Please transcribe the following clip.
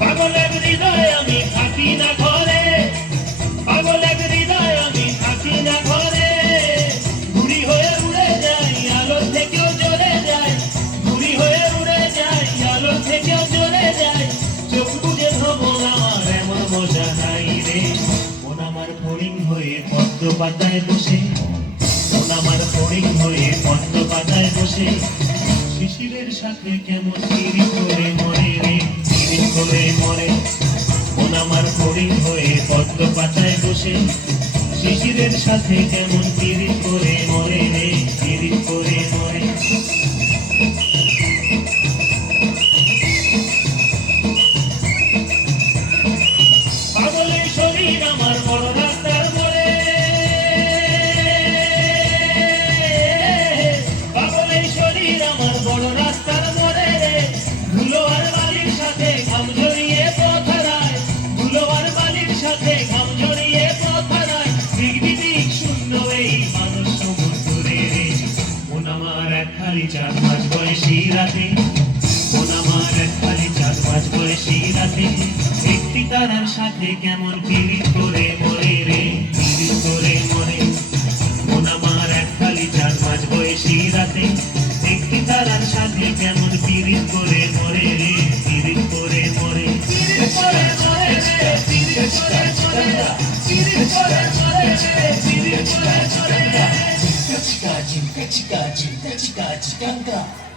পাগলের হৃদয় আমি থাকি না ঘরে, পাগলের হৃদয় আমি থাকি না ঘরে। ঘুড়ি হয়ে উড়ে যাই, আলো থেকেও জ্বলে যায়। ঘুড়ি হয়ে উড়ে যাই, আলো থেকেও জ্বলে যায়। চোখ বুঝে ভ্রমণ আমার এমন মজা নাই রে। মন আমার ফড়িং হয়ে পদ্ম পাতায় বসে, মন আমার ফড়িং হয়ে পদ্ম পাতায় বসে। শিশিরের সাথে কেমন পিড়ি করে মরে রে, পিড়ি করে মরে। মন আমার ফড়িং হয়ে পদ্ম পাতায় বসে, শিশিরের সাথে কেমন পিড়ি করে মরে রে, পিড়ি করে মরে। পাগলের শরীর আমার বড় রাস্তার মোড়ে, পাগলের শরীর আমার বড় রাস্তার মোড়ে। ধুলো আর বালির সাথে ঘাম ঝরিয়ে পথ হারায়, ধুলো আর বালির সাথে ঘাম ঝরিয়ে পথ হারায়। দিক শূন্য এই মানুষ সমুদ্রে রে। মন আমার এক খালি 4-5 বয়সী রাতে, মন আমার এক খালি 4-5 বয়সী রাতে। একটি তারার সাথে কেমন পিড়ি করে মরে রে, পিড়ি করে মরে। মন আমার এক খালি 4-5 বয়সী রাতে। একটি তারার সাথে কেমন পিড়ি করে মরে রে, পিড়ি করে মরে। পিড়ি করে মরে রে, পিড়ি করে মরে, পিড়ি করে মরে রে, পিড়ি করে মরে। Chica, chica, chica, chica, chica, chica, chica.